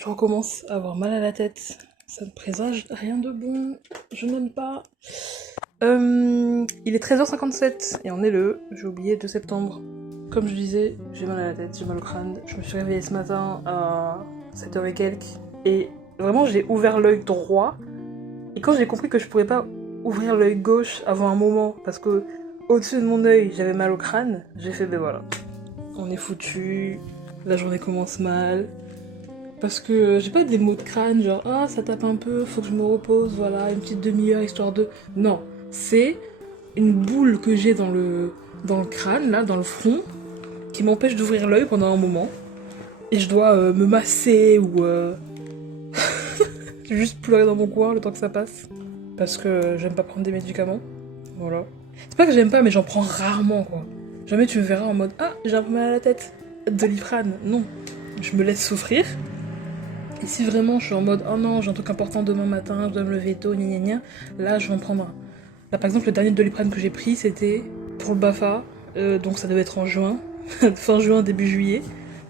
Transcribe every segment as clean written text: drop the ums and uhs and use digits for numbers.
je recommence à avoir mal à la tête. Ça ne présage rien de bon. Je n'aime pas. Il est 13h57 et on est j'ai oublié, 2 septembre. Comme je disais, j'ai mal à la tête, j'ai mal au crâne. Je me suis réveillée ce matin à 7h et quelques. Et vraiment, j'ai ouvert l'œil droit. Et quand j'ai compris que je pourrais pas ouvrir l'œil gauche avant un moment, parce que au-dessus de mon œil, j'avais mal au crâne, j'ai fait, ben voilà. On est foutu, la journée commence mal. Parce que j'ai pas des maux de crâne, genre ah ça tape un peu, faut que je me repose, voilà, une petite demi-heure histoire de. Non, c'est une boule que j'ai dans le crâne, là, dans le front, qui m'empêche d'ouvrir l'œil pendant un moment. Et je dois me masser ou juste pleurer dans mon coin le temps que ça passe. Parce que j'aime pas prendre des médicaments. Voilà. C'est pas que j'aime pas, mais j'en prends rarement, quoi. Jamais tu me verras en mode ah j'ai un peu mal à la tête, Doliprane. Non. Je me laisse souffrir. Et si vraiment je suis en mode oh non, j'ai un truc important demain matin, je dois me lever tôt, gna gna gna, là je vais en prendre un. Là par exemple, le dernier Doliprane que j'ai pris c'était pour le BAFA, donc ça devait être en juin, fin juin, début juillet,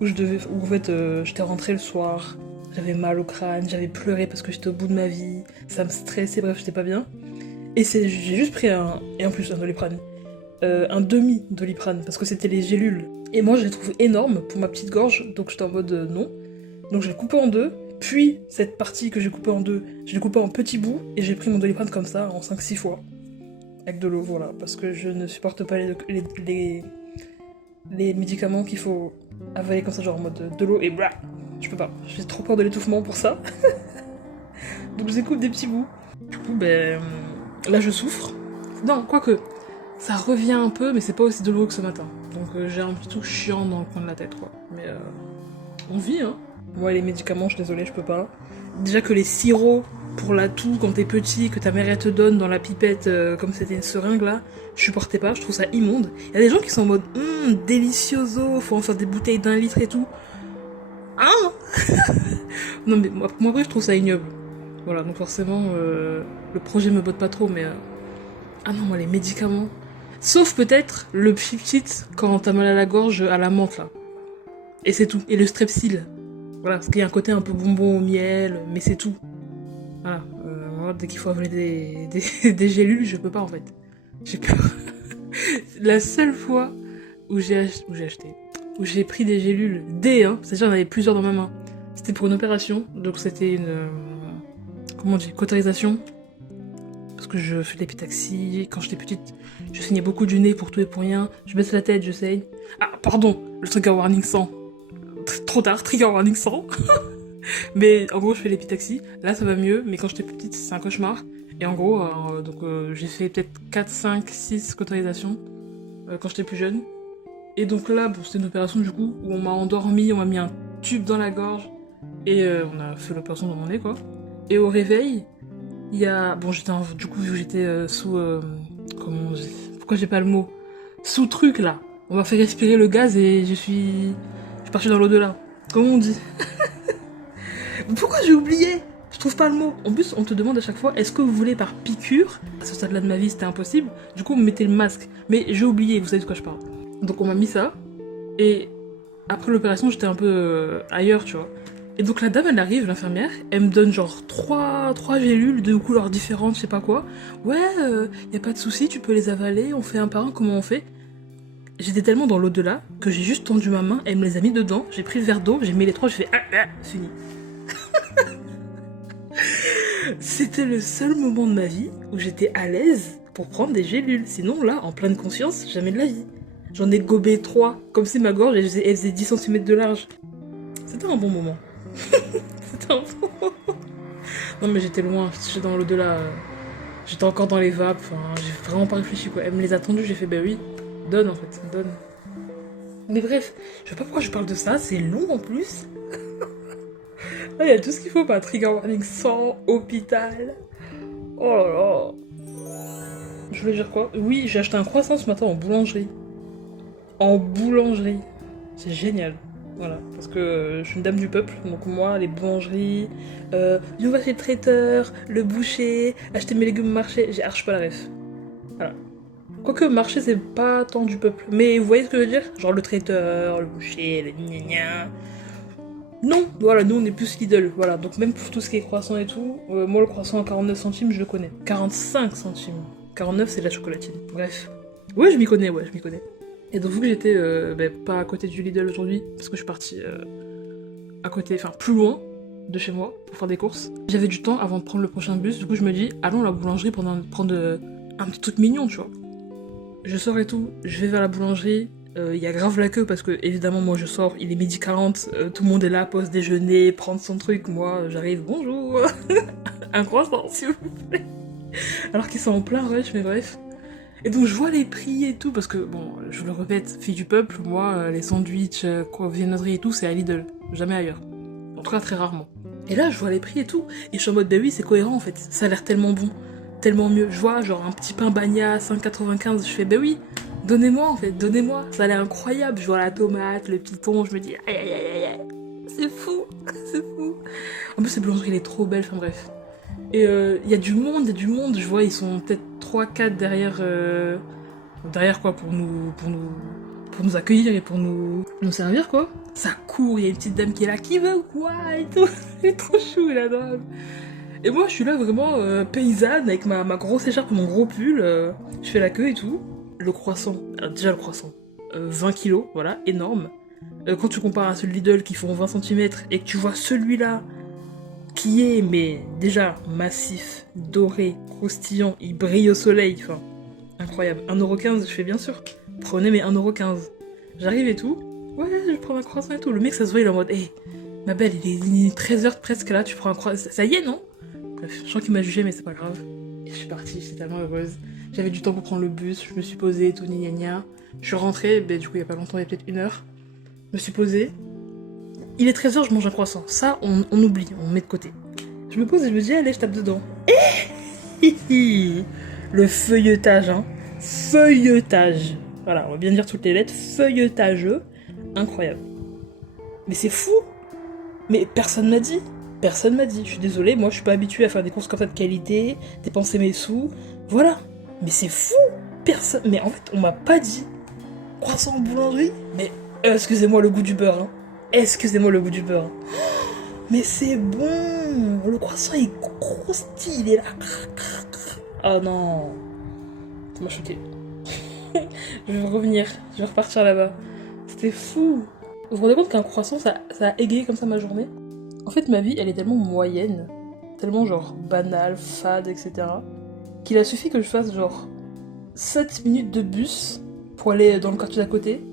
où en fait j'étais rentrée le soir, j'avais mal au crâne, j'avais pleuré parce que j'étais au bout de ma vie, ça me stressait, bref, j'étais pas bien. Et j'ai juste pris et en plus un Doliprane, un demi-Doliprane, parce que c'était les gélules. Et moi je les trouve énormes pour ma petite gorge, donc j'étais en mode non. Donc je l'ai coupé en deux, puis cette partie que j'ai coupée en deux, je l'ai coupée en petits bouts, et j'ai pris mon Doliprane comme ça en 5-6 fois. Avec de l'eau, voilà, parce que je ne supporte pas les médicaments qu'il faut avaler comme ça, genre en mode de l'eau et blah. Je peux pas, j'ai trop peur de l'étouffement pour ça. Donc je découpe des petits bouts. Du coup, ben, là je souffre. Non, quoique, ça revient un peu, mais c'est pas aussi douloureux que ce matin. Donc j'ai un petit truc chiant dans le coin de la tête, quoi. Mais on vit, hein. Moi, les médicaments, je suis désolée, je peux pas. Déjà que les sirops pour la toux quand t'es petit, que ta mère elle te donne dans la pipette, comme c'était une seringue là, je supportais pas, je trouve ça immonde. Il y a des gens qui sont en mode delicioso, faut en faire des bouteilles d'1 litre et tout. Hein. Non mais moi après je trouve ça ignoble. Voilà, donc forcément le projet me botte pas trop, mais ah non, moi les médicaments. Sauf peut-être le pchit quand t'as mal à la gorge à la menthe là. Et c'est tout. Et le strepsil. Voilà, parce qu'il y a un côté un peu bonbon au miel, mais c'est tout. Voilà, moi, dès qu'il faut avaler des gélules, je peux pas en fait. J'ai peur. La seule fois où j'ai pris des gélules, c'est-à-dire j'en avais plusieurs dans ma main. C'était pour une opération, donc c'était une, comment on dit, cautérisation. Parce que je fais de l'épitaxie, quand j'étais petite, je saignais beaucoup du nez pour tout et pour rien. Je baisse la tête, je saigne. Ah, pardon, le trigger warning 100. Trop tard, trigger warning 100. Mais en gros, je fais l'épitaxie. Là, ça va mieux, mais quand j'étais petite, c'est un cauchemar. Et en gros, j'ai fait peut-être 4, 5, 6 cauterisations quand j'étais plus jeune. Et donc là, bon, c'était une opération du coup où on m'a endormi, on m'a mis un tube dans la gorge et on a fait l'opération dans mon nez quoi. Et au réveil, il y a. Bon, du coup, vu que j'étais sous. Comment on dit. Pourquoi j'ai pas le mot. Sous truc là. On m'a fait respirer le gaz et je suis partie dans l'au-delà. Comment on dit. Pourquoi j'ai oublié. Je trouve pas le mot. En plus, on te demande à chaque fois, est-ce que vous voulez par piqûre. À ce stade-là de ma vie, c'était impossible. Du coup, on me mettait le masque. Mais j'ai oublié, vous savez de quoi je parle. Donc on m'a mis ça. Et après l'opération, j'étais un peu ailleurs, tu vois. Et donc la dame, elle arrive, l'infirmière, elle me donne genre trois gélules de couleurs différentes, je sais pas quoi. Ouais, y a pas de souci, tu peux les avaler, on fait un par un, comment on fait. J'étais tellement dans l'au-delà que j'ai juste tendu ma main, elle me les a mis dedans, j'ai pris le verre d'eau, j'ai mis les trois, j'ai fait fini. C'était le seul moment de ma vie où j'étais à l'aise pour prendre des gélules. Sinon là, en pleine conscience, jamais de la vie. J'en ai gobé 3, comme si ma gorge elle faisait 10 cm de large. C'était un bon moment. C'était un bon moment. Non mais j'étais loin, j'étais dans l'au-delà. J'étais encore dans les vapes, enfin, j'ai vraiment pas réfléchi quoi. Elle me les a tendues, j'ai fait bah oui, donne en fait, donne. Mais bref, je sais pas pourquoi je parle de ça, c'est long en plus. Là, il y a tout ce qu'il faut, pas trigger warning 100, hôpital. Oh là là. Je voulais dire quoi. Oui, j'ai acheté un croissant ce matin en boulangerie. En boulangerie. C'est génial. Voilà, parce que je suis une dame du peuple, donc moi, les boulangeries, je vais chez le traiteur, le boucher, acheter mes légumes au marché, j'ai archi pas la ref. Voilà. Quoique, marché, c'est pas tant du peuple. Mais vous voyez ce que je veux dire. Genre le traiteur, le boucher, le gna gna. Non, voilà, nous on est plus Lidl, voilà. Donc même pour tout ce qui est croissant et tout, moi le croissant à 49 centimes, je le connais. 45 centimes. 49, c'est de la chocolatine. Bref. Ouais, je m'y connais, ouais, je m'y connais. Et donc vu que j'étais pas à côté du Lidl aujourd'hui, parce que je suis partie à côté, enfin plus loin de chez moi pour faire des courses, j'avais du temps avant de prendre le prochain bus, du coup je me dis, allons à la boulangerie pour prendre un petit truc mignon, tu vois. Je sors et tout, je vais vers la boulangerie, y a grave la queue parce que évidemment moi je sors, il est 12h40, tout le monde est là, pause déjeuner, prendre son truc, moi j'arrive, bonjour, un croissant s'il vous plaît. Alors qu'ils sont en plein rush, mais bref. Et donc je vois les prix et tout, parce que bon, je vous le répète, fille du peuple, moi les sandwichs, viennoiseries et tout, c'est à Lidl, jamais ailleurs. En tout cas très rarement. Et là je vois les prix et tout, et je suis en mode bah oui c'est cohérent en fait, ça a l'air tellement bon, tellement mieux. Je vois genre un petit pain bagna 5,95, je fais bah oui, donnez-moi en fait, donnez-moi, ça a l'air incroyable. Je vois la tomate, le petit thon, je me dis aïe aïe aïe aïe, c'est fou, c'est fou. En plus cette boulangerie elle est trop belle, enfin bref. Et y a du monde, je vois ils sont peut-être 3-4 derrière, derrière quoi pour nous accueillir et pour nous servir quoi. Ça court, il y a une petite dame qui est là, qui veut ou quoi et tout, elle est trop chou, elle est adorable. Et moi je suis là vraiment paysanne avec ma grosse écharpe et mon gros pull, je fais la queue et tout. Le croissant, alors déjà le croissant, 20 kilos, voilà, énorme. Quand tu compares à ceux de Lidl qui font 20 cm et que tu vois celui-là qui est, mais déjà massif, doré, croustillant, il brille au soleil, enfin, incroyable. 1,15€, je fais bien sûr, prenez mes 1,15€. J'arrive et tout, ouais, je prends un croissant et tout. Le mec, ça se voit, il est en mode, hé, ma belle, il est 13h presque là, tu prends un croissant, ça y est, non? Bref, je sens qu'il m'a jugé, mais c'est pas grave. Et je suis partie, j'étais tellement heureuse. J'avais du temps pour prendre le bus, je me suis posée et tout, gna gna gna. Je suis rentrée, du coup, il y a pas longtemps, il y a peut-être 1 heure. Je me suis posée. Il est 13h, je mange un croissant. Ça, on oublie, on met de côté. Je me pose et je me dis, allez, je tape dedans. Le feuilletage, hein. Feuilletage. Voilà, on va bien dire toutes les lettres. Feuilletageux. Incroyable. Mais c'est fou. Mais personne m'a dit. Personne m'a dit. Je suis désolée, moi je suis pas habituée à faire des courses comme ça de qualité, dépenser mes sous. Voilà. Mais c'est fou. Personne. Mais en fait, on m'a pas dit. Croissant en boulangerie. Mais excusez-moi le goût du beurre, hein. Excusez-moi le goût du beurre. Mais c'est bon. Le croissant est croustille, il est là. Oh non. Ça m'a choqué. Je vais revenir, je vais repartir là-bas. C'était fou. Vous vous rendez compte qu'un croissant, ça a égayé comme ça ma journée? En fait, ma vie, elle est tellement moyenne, tellement genre banale, fade, etc., qu'il a suffi que je fasse genre 7 minutes de bus pour aller dans le quartier d'à côté,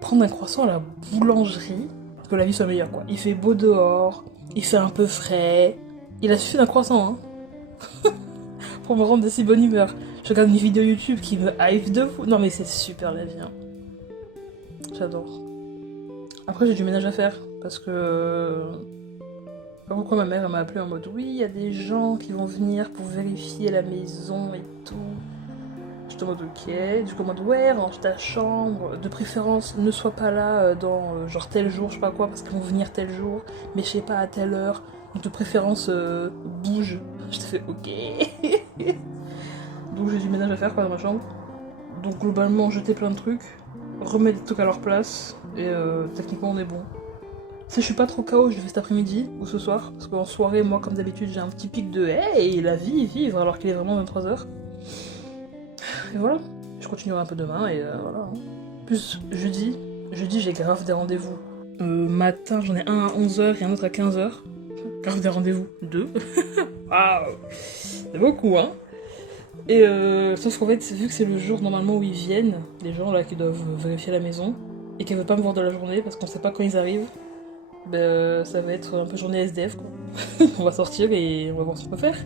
prendre un croissant à la boulangerie, que la vie soit meilleure quoi. Il fait beau dehors, il fait un peu frais. Il a suffi d'un croissant hein. Pour me rendre de si bonne humeur. Je regarde une vidéo YouTube qui me hype de fou. Non mais c'est super la vie hein. J'adore. Après j'ai du ménage à faire parce que... Je sais pas pourquoi ma mère elle m'a appelé en mode oui il y a des gens qui vont venir pour vérifier la maison et tout. J'étais en mode ok, du coup en mode ouais range ta chambre, de préférence ne sois pas là dans genre tel jour, je sais pas quoi, parce qu'ils vont venir tel jour, mais je sais pas à telle heure, donc de préférence bouge. Je te fais ok. Donc j'ai du ménage à faire quoi dans ma chambre, donc globalement jeter plein de trucs, remettre des trucs à leur place, et techniquement on est bon. Si je suis pas trop KO, je le fais cet après-midi ou ce soir, parce qu'en soirée moi comme d'habitude j'ai un petit pic de hey la vie vivre alors qu'il est vraiment 23h. Et voilà, je continuerai un peu demain et voilà. Plus jeudi j'ai grave des rendez-vous. Matin j'en ai un à 11h et un autre à 15h. Grave des rendez-vous, 2. Waouh, c'est beaucoup hein. Et sauf qu'en fait, vu que c'est le jour normalement où ils viennent, les gens là qui doivent vérifier la maison, et qu'ils veulent pas me voir de la journée parce qu'on sait pas quand ils arrivent, ça va être un peu journée SDF quoi. On va sortir et on va voir ce qu'on peut faire.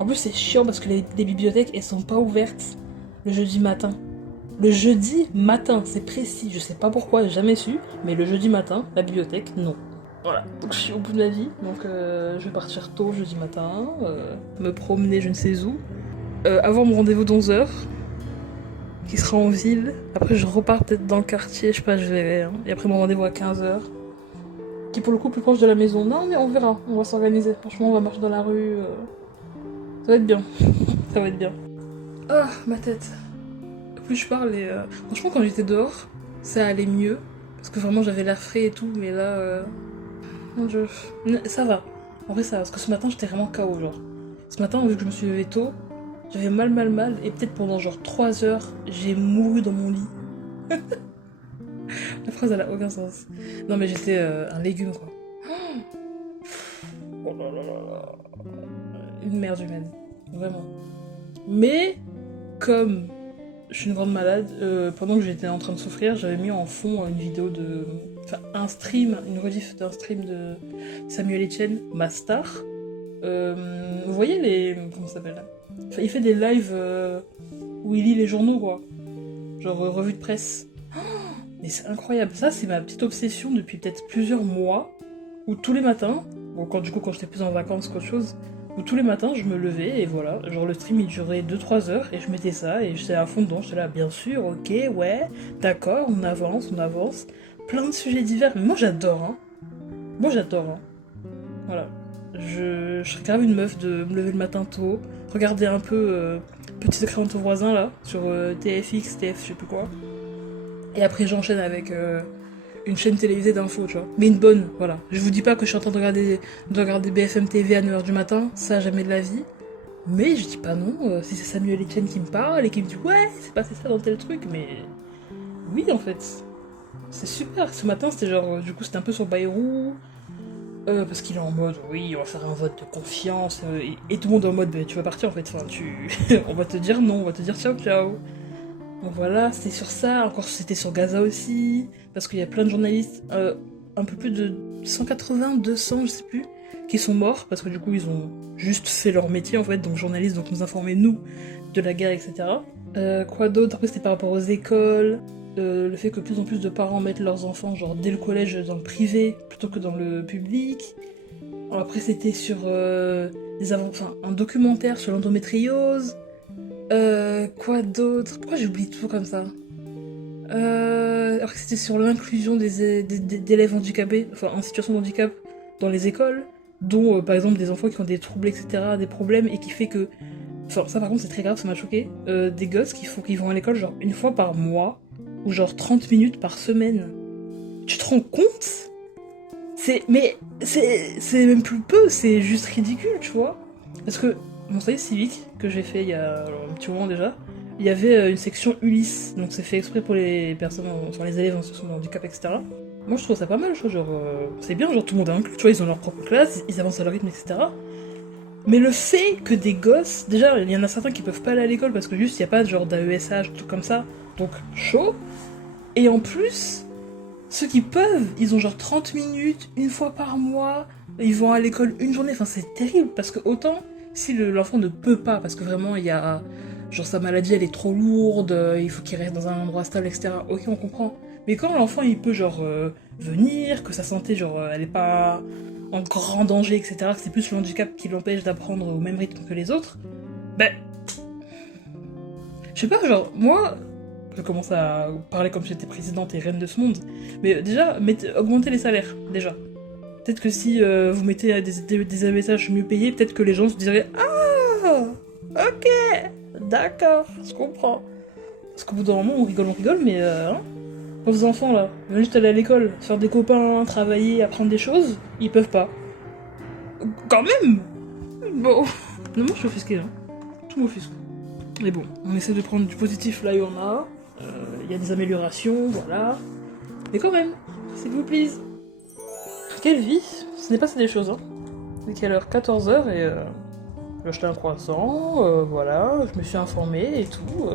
En plus c'est chiant parce que les bibliothèques elles sont pas ouvertes le jeudi matin. Le jeudi matin, c'est précis, je sais pas pourquoi, j'ai jamais su, mais le jeudi matin, la bibliothèque, non. Voilà, donc je suis au bout de la vie, donc je vais partir tôt jeudi matin, me promener je ne sais où, avoir mon rendez-vous d'11h, qui sera en ville, après je repars peut-être dans le quartier, je sais pas, je verrai, hein. Et après mon rendez-vous à 15h, qui est pour le coup plus proche de la maison. Non mais on verra, on va s'organiser, franchement on va marcher dans la rue, ça va être bien, ça va être bien. Ah, ma tête. Plus je parle et franchement quand j'étais dehors, ça allait mieux. Parce que vraiment j'avais l'air frais et tout, mais là, non, ça va. En vrai, ça va. Parce que ce matin, j'étais vraiment KO, genre. Ce matin, vu que je me suis levée tôt, j'avais mal. Et peut-être pendant genre 3 heures, j'ai mouru dans mon lit. La phrase, elle a aucun sens. Non, mais j'étais un légume, quoi. Oh là là là là. Une merde humaine. Vraiment. Mais, comme je suis une grande malade, pendant que j'étais en train de souffrir, j'avais mis en fond une vidéo de... Enfin, un stream, une rediff d'un stream de Samuel Etienne, ma star. Vous voyez les... Comment ça s'appelle là, enfin, il fait des lives où il lit les journaux, quoi. Genre revue de presse. Mais c'est incroyable. Ça, c'est ma petite obsession depuis peut-être plusieurs mois. Où tous les matins, bon, quand j'étais plus en vacances qu'autre chose, où tous les matins, je me levais et voilà. Genre le stream, il durait 2-3 heures et je mettais ça et j'étais à fond dedans. J'étais là, bien sûr, ok, ouais, d'accord, on avance. Plein de sujets divers. Mais moi, j'adore, hein. Moi, j'adore, hein. Voilà. Je serais grave une meuf de me lever le matin tôt, regarder un peu Petit secret dans ton voisin là, sur TFX, TF, je sais plus quoi. Et après j'enchaîne avec une chaîne télévisée d'infos, tu vois. Mais une bonne, voilà. Je vous dis pas que je suis en train de regarder BFM TV à 9h du matin, ça jamais de la vie. Mais je dis pas non, si c'est Samuel Etienne qui me parle et qui me dit ouais, c'est passé ça dans tel truc, mais oui en fait. C'est super. Ce matin c'était genre, du coup c'était un peu sur Bayrou. Parce qu'il est en mode, oui, on va faire un vote de confiance, et tout le monde est en mode, bah, tu vas partir en fait, enfin, on va te dire non, on va te dire ciao ciao. Donc voilà, c'était sur ça, encore c'était sur Gaza aussi, parce qu'il y a plein de journalistes, un peu plus de 180, 200, je sais plus, qui sont morts, parce que du coup ils ont juste fait leur métier en fait, donc journalistes, donc nous informer nous de la guerre, etc. Quoi d'autre? Après c'était par rapport aux écoles, le fait que plus en plus de parents mettent leurs enfants genre dès le collège dans le privé plutôt que dans le public. Après c'était sur un documentaire sur l'endométriose. Quoi d'autre? Pourquoi j'oublie tout comme ça? Après c'était sur l'inclusion d'élèves handicapés, enfin en situation de handicap dans les écoles, dont par exemple des enfants qui ont des troubles, etc., des problèmes, et qui fait que... Enfin ça par contre c'est très grave, ça m'a choqué. Des gosses qui vont à l'école genre une fois par mois, ou genre 30 minutes par semaine. Tu te rends compte? C'est même plus peu, c'est juste ridicule, tu vois. Parce que mon service civique, que j'ai fait il y a un petit moment déjà, il y avait une section Ulysse, donc c'est fait exprès pour les personnes, enfin les élèves en situation de handicap, etc. Moi je trouve ça pas mal, tu vois, genre, c'est bien, genre tout le monde est inclus, tu vois, ils ont leur propre classe, ils avancent à leur rythme, etc. Mais le fait que des gosses, déjà il y en a certains qui peuvent pas aller à l'école parce que juste il y a pas genre d'AESH, tout comme ça, donc chaud. Et en plus, ceux qui peuvent, ils ont genre 30 minutes, une fois par mois, ils vont à l'école une journée, enfin c'est terrible, parce que autant, si l'enfant ne peut pas, parce que vraiment il y a, genre sa maladie elle est trop lourde, il faut qu'il reste dans un endroit stable, etc., ok on comprend. Mais quand l'enfant il peut genre venir, que sa santé genre elle est pas en grand danger, etc., que c'est plus le handicap qui l'empêche d'apprendre au même rythme que les autres, ben... Je sais pas, genre, moi, je commence à parler comme si j'étais présidente et reine de ce monde. Mais déjà, augmentez les salaires, déjà. Peut-être que si vous mettez des messages mieux payés, peut-être que les gens se diraient ah, ok, d'accord, je comprends. Parce qu'au bout d'un moment, on rigole, mais hein, vos enfants là, ils veulent juste aller à l'école, faire des copains, travailler, apprendre des choses, ils peuvent pas. Quand même. Bon. Non, moi je suis offusquée là. Tout m'offusque. Mais bon, on essaie de prendre du positif là où on a. Il y a des améliorations, voilà. Mais quand même, s'il vous plaît. Quelle vie. Ce n'est pas ça des choses, hein. Il est quelle heure? 14h et j'ai acheté un croissant, voilà, je me suis informée et tout.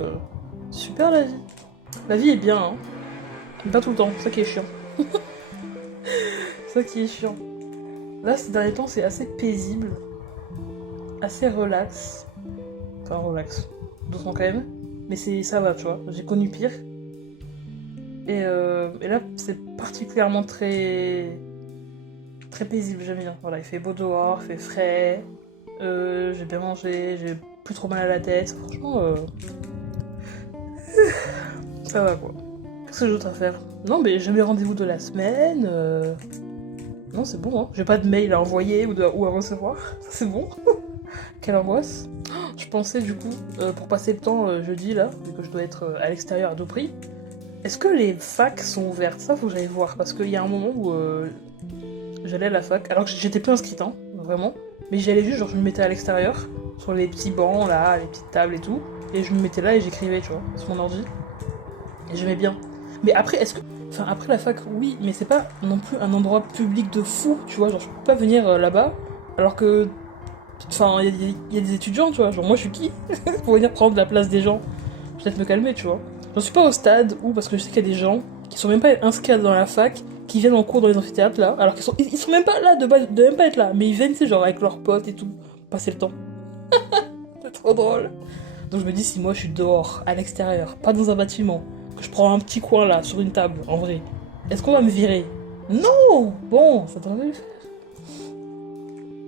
Super la vie. La vie est bien, hein. Mais pas tout le temps, c'est ça qui est chiant. C'est ça qui est chiant. Là, ces derniers temps, c'est assez paisible. Assez relax. Enfin, relax. Doucement quand même. Mais ça va, tu vois. J'ai connu pire. Et là, c'est particulièrement très paisible, j'aime bien. Voilà, il fait beau dehors, il fait frais, j'ai bien mangé, j'ai plus trop mal à la tête. Franchement, ça va quoi. Qu'est-ce que j'ai d'autre à faire? Non, mais j'ai mes rendez-vous de la semaine. Non, c'est bon, hein. J'ai pas de mail à envoyer ou à recevoir. Ça, c'est bon. Quelle angoisse. Je pensais du coup, pour passer le temps jeudi là, vu que je dois être à l'extérieur à tout prix, Est-ce que les facs sont ouvertes? Ça, faut que j'aille voir. Parce qu'il y a un moment où j'allais à la fac, alors que j'étais plus inscrite, hein, vraiment. Mais j'y allais juste, genre je me mettais à l'extérieur, sur les petits bancs là, les petites tables et tout. Et je me mettais là et j'écrivais, tu vois, sur mon ordi. Et j'aimais bien. Mais après, est-ce que. Enfin, après la fac, oui, mais c'est pas non plus un endroit public de fou, tu vois. Genre, je peux pas venir là-bas, alors que. Enfin, il y a des étudiants, tu vois. Genre, moi, je suis qui pour venir prendre la place des gens? Je vais peut-être me calmer, tu vois. J'en suis pas au stade où, parce que je sais qu'il y a des gens qui sont même pas inscrits dans la fac, qui viennent en cours dans les amphithéâtres là, alors ils sont même pas là de même pas être là, mais ils viennent, tu sais, genre avec leurs potes et tout, passer le temps. C'est trop drôle. Donc je me dis, si moi je suis dehors, à l'extérieur, pas dans un bâtiment, que je prends un petit coin là, sur une table, en vrai, est-ce qu'on va me virer? Non. Bon, ça devrait le faire.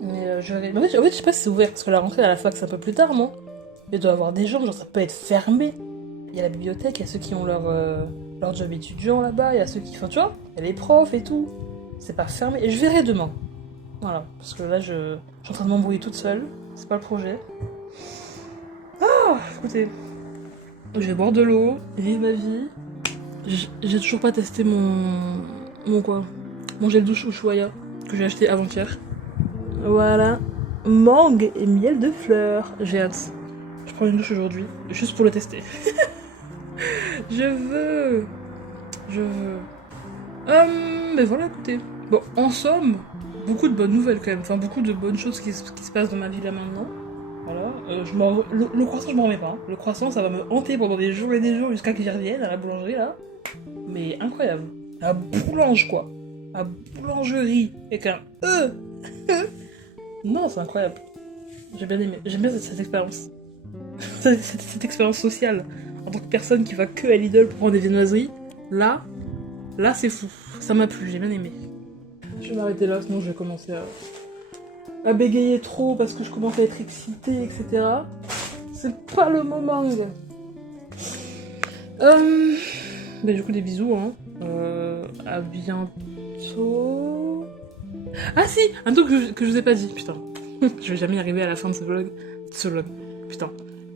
Mais je vais. En fait, je sais pas si c'est ouvert, parce que la rentrée à la fac c'est un peu plus tard, non? Il doit y avoir des gens, genre ça peut être fermé. Il y a la bibliothèque, il y a ceux qui ont leur job étudiant là-bas, il y a ceux qui. Enfin, tu vois, il y a les profs et tout. C'est pas fermé. Et je verrai demain. Voilà, parce que là, je suis en train de m'embrouiller toute seule. C'est pas le projet. Ah, écoutez, je vais boire de l'eau, vivre ma vie. J'ai toujours pas testé mon quoi? Mon gel douche Ushuaïa que j'ai acheté avant-hier. Voilà. Mangue et miel de fleurs. J'ai hâte. Je prends une douche aujourd'hui, juste pour le tester. Je veux. Je veux. Mais voilà, écoutez. Bon, en somme, beaucoup de bonnes nouvelles quand même. Enfin, beaucoup de bonnes choses qui se passent dans ma vie là maintenant. Voilà. Le croissant, je m'en remets pas, hein. Le croissant, ça va me hanter pendant des jours et des jours jusqu'à que j'y revienne à la boulangerie là. Mais incroyable. La boulange quoi. La boulangerie. Avec un E. Non, c'est incroyable. J'ai bien aimé. J'aime bien cette expérience. Cette expérience sociale. En tant que personne qui va que à Lidl pour prendre des viennoiseries. Là c'est fou. Ça m'a plu, j'ai bien aimé. Je vais m'arrêter là, sinon je vais commencer à bégayer trop parce que je commence à être excitée, etc. C'est pas le moment. Ben du coup des bisous, hein. À bientôt. Ah si, un truc que je vous ai pas dit, putain. Je vais jamais y arriver à la fin de ce vlog. Putain.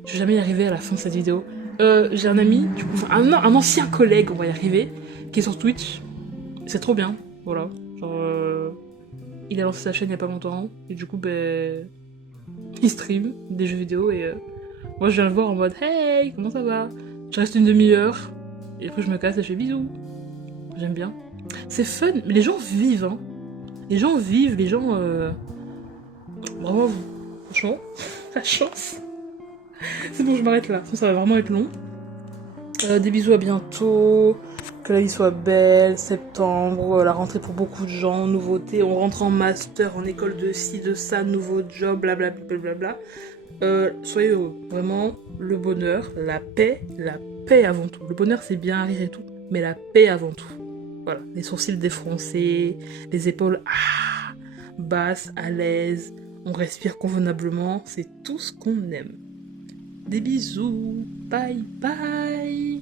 Je vais jamais y arriver à la fin de cette vidéo. J'ai un ami, du coup, enfin, un ancien collègue, on va y arriver, qui est sur Twitch. C'est trop bien, voilà. Genre, il a lancé sa chaîne il y a pas longtemps, et du coup, ben, il stream des jeux vidéo, et moi je viens le voir en mode hey, comment ça va? Je reste une demi-heure, et après je me casse et je fais bisous. J'aime bien. C'est fun, mais les gens vivent, hein. Les gens vivent, les gens. Bravo, franchement, la chance. C'est bon, je m'arrête là, sinon ça va vraiment être long. Des bisous, à bientôt. Que la vie soit belle, septembre, la rentrée pour beaucoup de gens, nouveautés, on rentre en master, en école de ci, de ça, nouveau job, blablabla. Soyez heureux, vraiment, le bonheur, la paix avant tout. Le bonheur c'est bien rire et tout, mais la paix avant tout. Voilà, les sourcils défroncés, les épaules basses, à l'aise, on respire convenablement, c'est tout ce qu'on aime. Des bisous, bye bye.